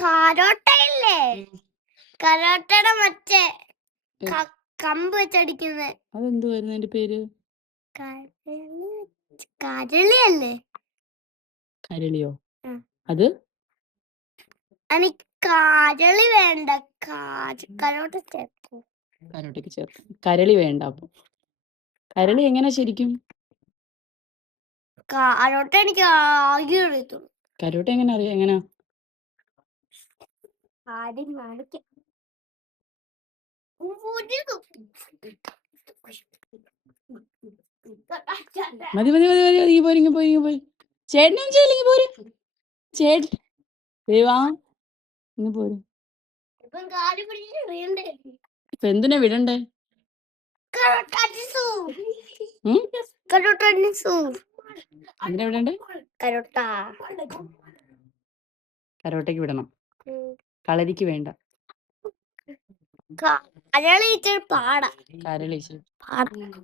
കരോട്ടയില്ലേ? കരോട്ടയുടെ മറ്റേ കമ്പ് വെച്ചടിക്കുന്നത്. അതെന്തുവായിരുന്നു അതിന്റെ പേര്? കരളിയല്ലേ? കരളിയോ? അത് എനിക്ക് കരളി വേണ്ട, കരോട്ട ചേർക്കും. കരോട്ടയ്ക്ക് ചേർക്കും. കരളി വേണ്ട. അപ്പൊ കരളി എങ്ങനെ ശരിക്കും? കരോട്ട എനിക്ക് ആകെ അറിയത്തുള്ളൂ. കരോട്ട എങ്ങനെ അറിയാം? എങ്ങനാ? ആദ്യം കാണിക്കാം. മതി മതി മതി മതി ഈ പോരി പോയി ചേട്ടനും ചെയ്യില്ലെങ്കിൽ പോര് ചേട്ടൻ വാ ഇങ്ങ് പോര്. ഇപ്പൊ എന്തിനാ വിടണ്ടേ? എന്തിനാ വിടണ്ടേ? കരോട്ടയ്ക്ക് വിടണം, കളരിക്ക് വേണ്ട. കരളി പാടാ. കരളി പാടാ.